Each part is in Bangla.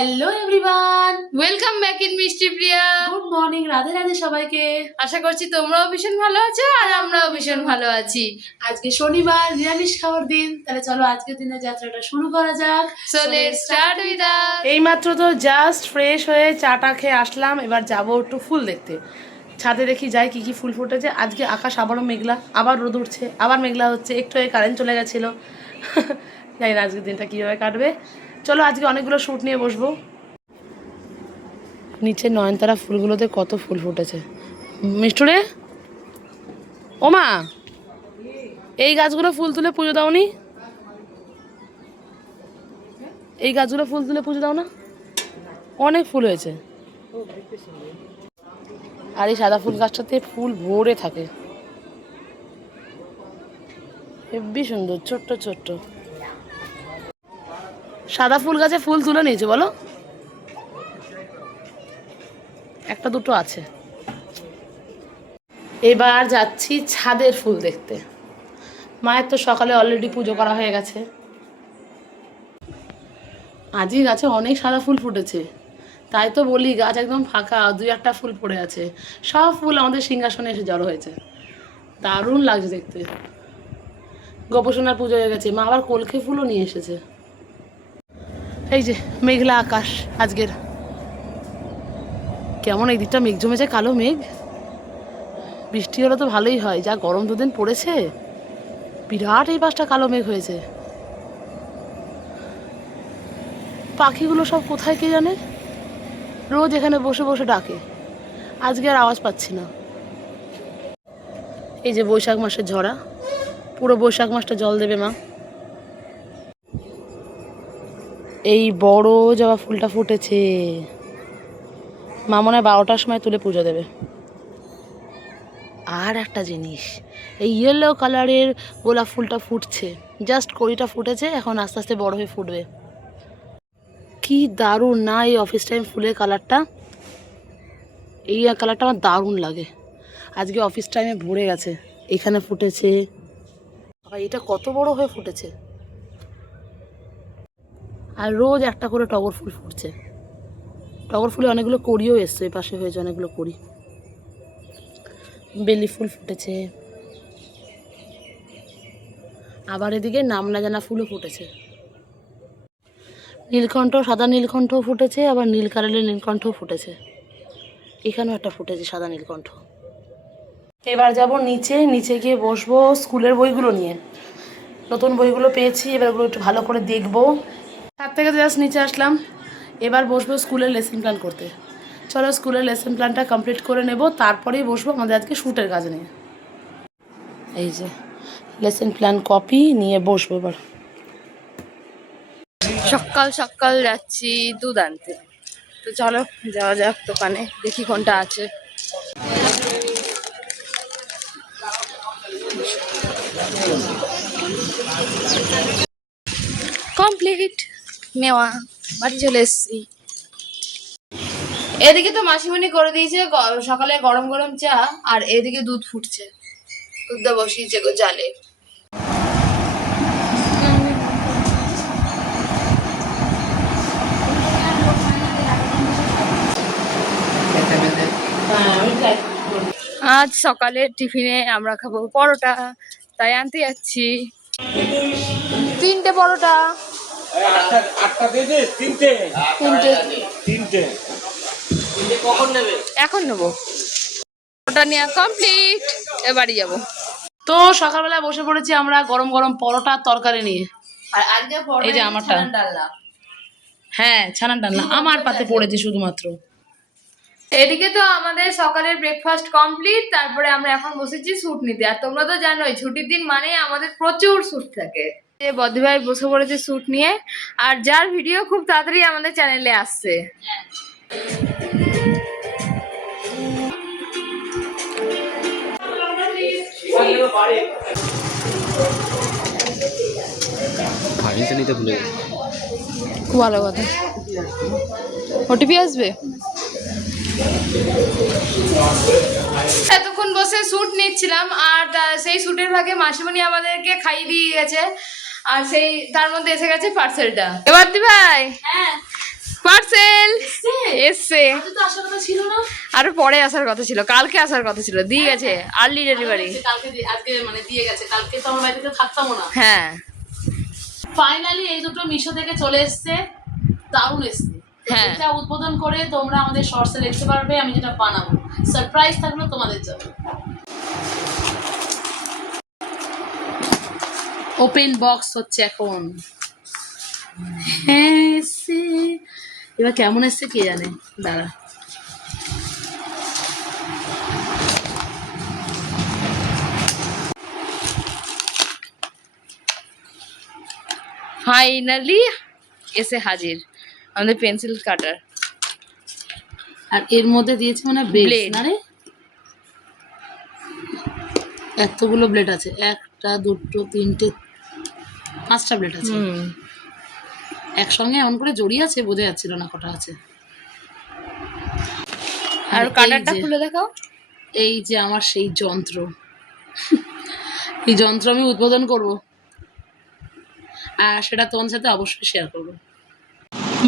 Hello everyone, welcome back in মিষ্টি প্রিয়া। গুড মর্নিং, রাধে রাধে সবাইকে। আশা করছি তোমরাও ভীষণ ভালো আছো আর আমরাও ভীষণ ভালো আছি। আজকে শনিবার, নিরামিষ খাওয়ার দিন। তাহলে চলো আজকের দিনের যাত্রাটা শুরু করা যাক। So let's start with us. এইমাত্র তো জাস্ট ফ্রেশ হয়ে চাটা খেয়ে আসলাম। এবার যাবো একটু ফুল দেখতে। ছাদে দেখি যাই কি কি ফুল ফুটেছে। আজকে আকাশ আবারও মেঘলা, আবার রোদ উঠছে, আবার মেঘলা হচ্ছে। একটু কারেন্ট চলে গেছিলো। জানি না আজকের দিনটা কীভাবে কাটবে। চলো আজকে অনেকগুলো শ্যুট নিয়ে বসবো। নিচে নয়নতারা ফুলগুলোতে কত ফুল ফুটেছে। মিষ্টুরে, ও মা, এই গাছগুলো ফুল তুলে পুজো দাওনি? এই গাছগুলো ফুল তুলে পুজো দাও না? অনেক ফুল হয়েছে। আর এই সাদা ফুল গাছটাতে ফুল ভরে থাকে, হেব্বি সুন্দর, ছোট্ট ছোট্ট। সাদা ফুল গাছে ফুল তুলে নিয়েছে বলো? একটা দুটো আছে। এবার যাচ্ছি ছাদের ফুল দেখতে। মায়ের তো সকালে অলরেডি পুজো করা হয়ে গেছে। আজই গাছে অনেক সাদা ফুল ফুটেছে, তাই তো বলি গাছ একদম ফাঁকা, দুই একটা ফুল পড়ে আছে। সব ফুল আমাদের সিংহাসনে এসে জড়ো হয়েছে, দারুণ লাগছে দেখতে। গোপসোনার পুজো হয়ে গেছে, মা আবার কলকে ফুলও নিয়ে এসেছে। এই যে মেঘলা আকাশ আজকের, কেমন এই দিকটা মেঘ জমেছে, কালো মেঘ। বৃষ্টি হলে তো ভালোই হয়, যা গরম দুদিন পড়েছে, বিরাট এই পাশটা কালো মেঘ হয়েছে। পাখিগুলো সব কোথায় কে জানে, রোজ এখানে বসে বসে ডাকে, আজকে আর আওয়াজ পাচ্ছি না। এই যে বৈশাখ মাসের ঝরা, পুরো বৈশাখ মাসটা জল দেবে মা। এই বড় জবা ফুলটা ফুটেছে, মা মনে হয় 12টার সময় তুলে পুজো দেবে। আর একটা জিনিস, এই ইয়েলো কালারের গোলাপ ফুলটা ফুটছে, জাস্ট কড়িটা ফুটেছে, এখন আস্তে আস্তে বড় হয়ে ফুটবে। কি দারুণ না এই অফিস টাইম ফুলের কালারটা, এই কালারটা আমার দারুণ লাগে। আজকে অফিস টাইমে ভরে গেছে, এখানে ফুটেছে, আবার এটা কত বড় হয়ে ফুটেছে। আর রোজ একটা করে টগর ফুল ফুটছে। টগর ফুলে অনেকগুলো কড়িও এসছে, এই পাশে হয়েছে অনেকগুলো কড়ি। বেলি ফুল ফুটেছে, আবার এদিকে নাম না জানা ফুলও ফুটেছে। নীলকণ্ঠ, সাদা নীলকণ্ঠ ফুটেছে, আবার নীল কালারের নীলকণ্ঠও ফুটেছে। এখানেও একটা ফুটেছে সাদা নীলকণ্ঠ। এবার যাব নিচে, নিচে গিয়ে বসবো স্কুলের বইগুলো নিয়ে। নতুন বইগুলো পেয়েছি, এবার ওগুলো একটু ভালো করে দেখবো। তার থেকে জাস্ট নিচে আসলাম, এবার বসবো স্কুলের লেসন প্ল্যান করতে। চলো স্কুলের লেসন প্ল্যানটা কমপ্লিট করে নেব, তারপরেই বসবো আমাদের আজকে শ্যুটের কাজ নিয়ে। এই যে লেসন প্ল্যান কপি নিয়ে বসবো এবার। সকাল সকাল যাচ্ছি দুধ আনতে, তো চলো যাওয়া যাক দোকানে, দেখি কোনটা আছে। কমপ্লিট নেওয়া, বাড়ি চলে এসছি। এদিকে তো মাসিমণি করে দিয়েছে সকালে গরম গরম চা, আর এদিকে দুধ ফুটছে, দুধটা বসিয়েছে গো জালে। আজ সকালের টিফিনে আমরা খাবো পরোটা, তাই আনতে যাচ্ছি 3টে পরোটা। তিনটে এখন নেবো। পরোটা নেওয়া কমপ্লিট, এবার বাড়ি যাবো। তো সকালবেলা বসে পড়েছি আমরা গরম গরম পরোটা আর তরকারি নিয়ে। আর আজকে এই যে আমারটা, হ্যাঁ ছানার ডালনা আমার পাতে পড়েছে শুধুমাত্র। এদিকে তো আমাদের সকালের ব্রেকফাস্ট কমপ্লিট, তারপরে আমরা এখন বসেছি স্যুট নিতে। আর তোমরা তো জানোই ছুটির দিন মানে আমাদের প্রচুর স্যুট থাকে। বদ্দি ভাই বসে পড়েছে স্যুট নিয়ে, আর যার ভিডিও খুব তাড়াতাড়ি আমাদের চ্যানেলে আসছে। ভালো কথা, ওটিপি আসবে। এতক্ষণ বসে স্যুট নিচ্ছিলাম, আর সেই স্যুটের ভাগে মাসিমণি আমাদেরকে খাইয়ে দিয়ে গেছে, আর সেই তার মধ্যে এসে গেছে পার্সেলটা। এবার দি ভাই, হ্যাঁ পার্সেল। এসছে, আজকে তো আসার কথা ছিল না, আরো পরে আসার কথা ছিল, কালকে আসার কথা ছিল, দিয়ে গেছে আর্লি ডেলিভারি। আজকে মানে দিয়ে গেছে, কালকে তো আমার বাড়িতে থাকতামও না। হ্যাঁ ফাইনালি এই দুটো মিশো থেকে চলে এসছে, দারুণ এসছে। হ্যাঁ। এটা উদ্বোধন করে তোমরা আমাদের শর্টসে দেখতে পারবে, আমি যেটা বানাবো সারপ্রাইজ থাকলো তোমাদের জন্য। ওপেন বক্স হচ্ছে এখন। হ্যাঁ এসছে, এবার কেমন এসছে কে জানে, দাঁড়া। ফাইনালি এসে হাজির আমাদের পেন্সিল কাটার। আর এর মধ্যে দিয়েছে মানে ব্লেড Blade। না রে, এতগুলো ব্লেড আছে, একটা দুটো তিনটে পাঁচটা ব্লেড আছে একসঙ্গে, এমন করে জড়িয়ে আছে বোঝা যাচ্ছিল না কটা আছে। আর এই কাটারটা যে- খুলে দেখাও। এই যে আমার সেই যন্ত্র, এই যন্ত্র আমি উদ্বোধন করব, আর সেটা তোমার সাথে অবশ্যই শেয়ার করব।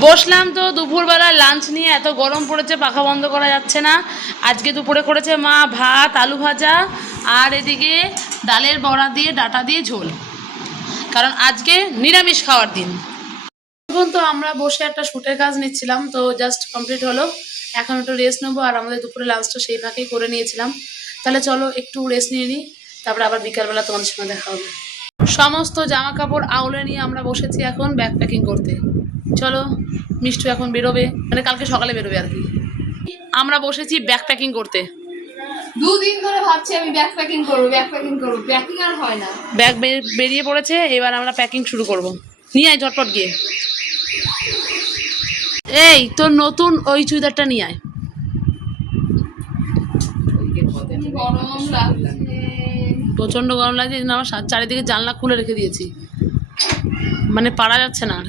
বসলাম তো দুপুরবেলা লাঞ্চ নিয়ে, এত গরম পড়েছে পাখা বন্ধ করা যাচ্ছে না। আজকে দুপুরে করেছে মা ভাত আলু ভাজা, আর এদিকে ডালের বড়া দিয়ে ডাটা দিয়ে ঝোল, কারণ আজকে নিরামিষ খাওয়ার দিন। এখন তো আমরা বসে একটা শুটের কাজ নিচ্ছিলাম, তো জাস্ট কমপ্লিট হলো, এখন একটু রেস্ট নেবো। আর আমাদের দুপুরে লাঞ্চটা সেই ফাঁকেই করে নিয়েছিলাম। তাহলে চলো একটু রেস্ট নিয়ে নিই, তারপরে আবার বিকালবেলা তোমাদের সঙ্গে দেখা হবে। সমস্ত জামা কাপড় আউলে নিয়ে আমরা বসেছি এখন ব্যাগ প্যাকিং করতে। চলো, মিষ্টু এখন বেরোবে, মানে কালকে সকালে বেরোবে আর কি। আমরা বসেছি ব্যাগ প্যাকিং করতে। দুদিন ধরে ভাবছি আমি ব্যাগ প্যাকিং করবো, ব্যাগ প্যাকিং করবো, প্যাকিং আর হয় না। ব্যাগ বেরিয়ে পড়েছে, এবার আমরা প্যাকিং শুরু করব। নিয়ে আয় ঝটপট গিয়ে। এই তোর নতুন ওই চুড়িদারটা নিয়ে আয়। গরম লাগছে। প্রচন্ড গরম লাগছে, এই জন্য আমার চারিদিকে জানলা খুলে রেখে দিয়েছি, মানে পারা যাচ্ছে না আর।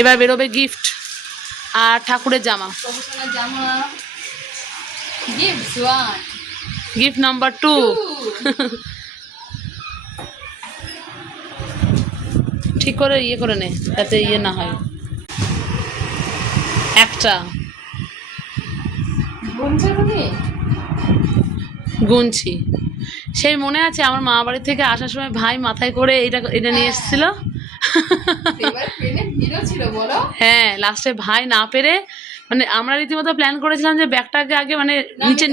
এবার বেরোবে গিফট আর ঠাকুরের জামা। প্রফেশনাল জামা, গিফট ওয়ান, গিফট নাম্বার 2। ঠিক করে ইয়ে করে নে, যাতে ইয়ে না হয়। একটা গুনছি, সেই মনে আছে আমার মা বাড়ি থেকে আসার সময় ভাই মাথায় করে এটা নিয়ে এসেছিল। এবার ট্রেনে ভিড়ও ছিল বলো। হ্যাঁ, লাস্টে ভাই না পেরে, মানে আমরা রীতিমতো প্ল্যান করেছিলাম যে ব্যাগটাকে আগে মানে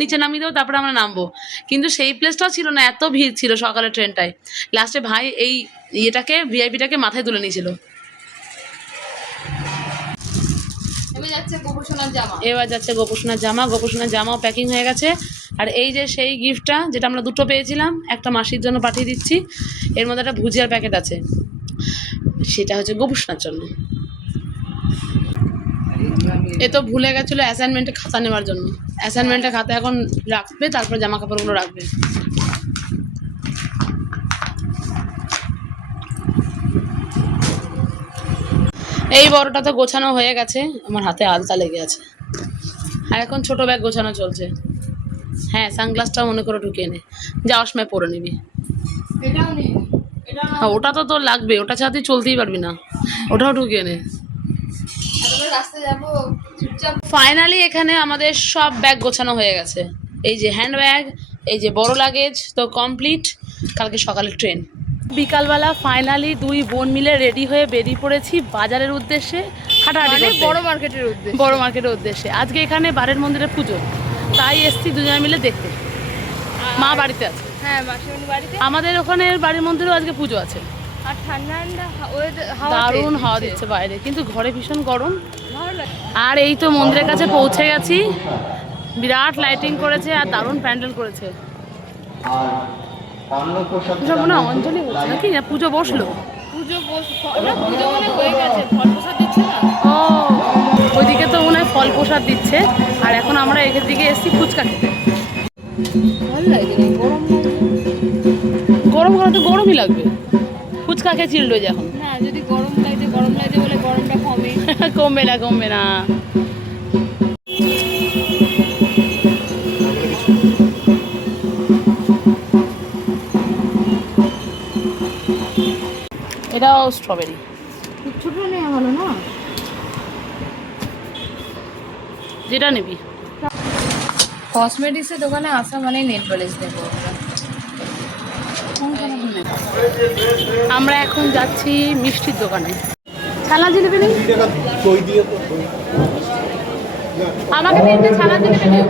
নিচে নামিয়ে দেবো, তারপরে আমরা নামবো, কিন্তু সেই প্লেসটাও ছিল না, এত ভিড় ছিল সকালে ট্রেনটায়। লাস্টে ভাই এই ইয়েটাকে ভিআইপিটাকে মাথায় তুলে নিয়েছিল। এবার যাচ্ছে প্রফেশনাল জামা। এবার যাচ্ছে গোপোষণার জামা, গোপোষণার জামাও প্যাকিং হয়ে গেছে। আর এই যে সেই গিফটটা যেটা আমরা দুটো পেয়েছিলাম, একটা মাসির জন্য পাঠিয়ে দিচ্ছি, এর মধ্যে একটা ভুজিয়ার প্যাকেট আছে, সেটা হচ্ছে গোপোষণার জন্য। এ তো ভুলে গেছিলো অ্যাসাইনমেন্টে খাতা নেওয়ার জন্য, অ্যাসাইনমেন্টের খাতা এখন রাখবে, তারপর জামা কাপড়গুলো রাখবে। এই বড়টা তো গোছানো হয়ে গেছে, আমার হাতে আলতা লেগে আছে। আর এখন ছোট ব্যাগ গোছানো চলছে। হ্যাঁ, সানগ্লাসটাও মনে করে ঢুকিয়ে নে, যাওয়ার সময় পরে নিবি। এটাও নেই, এটা হ্যাঁ, ওটা তো তোর লাগবে, ওটা ছাড়া তুই চলতেই পারবি না, ওটাও ঢুকিয়ে নে। এতটা রাস্তায় যাবো চুপচাপ। ফাইনালি এখানে আমাদের সব ব্যাগ গোছানো হয়ে গেছে। এই যে হ্যান্ড ব্যাগ, এই যে বড় লাগেজ তো কমপ্লিট। কালকে সকালে ট্রেন। বিকালবেলা ফাইনালি দুই বোন মিলে রেডি হয়ে বেরিয়ে পড়েছি বাজারের উদ্দেশ্যে, হাঁটাহাঁটি মানে করতে। বড় মার্কেটের উদ্দেশ্যে। বড় মার্কেটের উদ্দেশ্যে। আজকে এখানে বারের মন্দিরে পুজো, তাই এসছি দুজনে মিলে দেখতে। মা বাড়িতে আছে, হ্যাঁ মাসিমণি বাড়িতে। আমাদের ওখানে বাড়ির মন্দিরেও আজকে পুজো আছে। আর ঠান্ডা ঠান্ডা দারুণ হাওয়া দিচ্ছে বাইরে, কিন্তু ঘরে ভীষণ গরম। ভালো লাগে। আর এই তো মন্দিরের কাছে পৌঁছে গেছি, বিরাট লাইটিং করেছে আর দারুণ প্যান্ডেল করেছে। সব না অঞ্জলি হচ্ছে নাকি, না পুজো বসলো? পুজো পুজো মনে হয়ে গেছে, ফল প্রসাদ দিচ্ছে না। ও, ওইদিকে তো মনে হয় ফল প্রসাদ দিচ্ছে, আর এখন আমরা এখান দিকে এসেছি ফুচকা খেতে। ভালো লাগে না, গরম লাগে গরম হলে তো গরমই লাগবে, ফুচকা খেয়ে চিল্ড হয়ে যায় এখন। না। যদি গরম লাগে বলে গরমটা কমে। কমবে না, কমবে না। এটাও স্ট্রবেরি। ছোট নেওয়া ভালো না? যেটা নিবি। কসমেটিক্সের দোকানে আসা মানেই নেল পলিশ দেবো। আমরা এখন যাচ্ছি মিষ্টির দোকানে। ছানা জিলিপি নেই? আমাকে তিনটে ছানা জিলিপি দিও।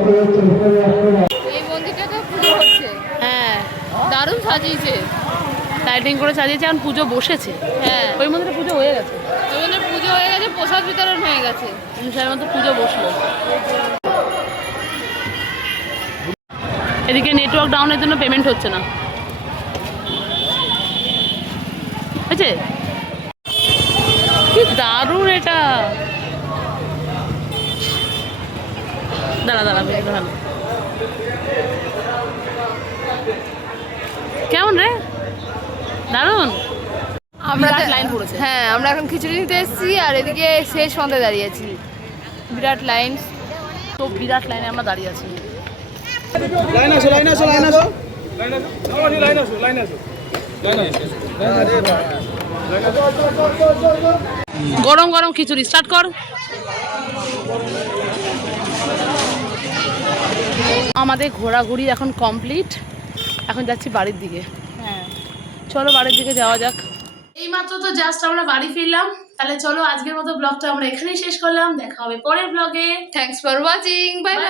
এই মন্দিরটাতে পুজো হচ্ছে, হ্যাঁ দারুণ সাজিয়েছে, লাইটিং করে সাজিয়েছে, এখন পুজো বসেছে। হ্যাঁ ওই মন্দিরে পুজো হয়ে গেছে, ওই মন্দিরে পুজো হয়ে গেছে, প্রসাদ বিতরণ হয়ে গেছে। অনুসারের মতো পুজো বসলো। এদিকে নেটওয়ার্ক ডাউনের জন্য পেমেন্ট হচ্ছে না, হয়েছে? কি দারুণ এটা, দাঁড়া দাঁড়া বেশ ভালো। কেমন রে, দারুণ। আমরা বিরাট লাইন পড়েছে। হ্যাঁ, আমরা এখন খিচুড়ি নিতে এসেছি আর এদিকে শেষ সন্ধ্যে দাঁড়িয়ে আছি, বিরাট লাইন। তো বিরাট লাইনে আমরা দাঁড়িয়ে আছি। লাইন আসো লাইন আসো লাইন আসো গরম গরম খিচুড়ি স্টার্ট কর। আমাদের ঘোরাঘুরি এখন কমপ্লিট, এখন যাচ্ছি বাড়ির দিকে। হ্যাঁ, চলো বাড়ির দিকে যাওয়া যাক। এইমাত্র তো জাস্ট আমরা বাড়ি ফিরলাম, তাহলে চলো আজকের মতো ব্লগটা আমরা এখানেই শেষ করলাম। দেখা হবে পরের ব্লগে। Thanks for watching, bye bye.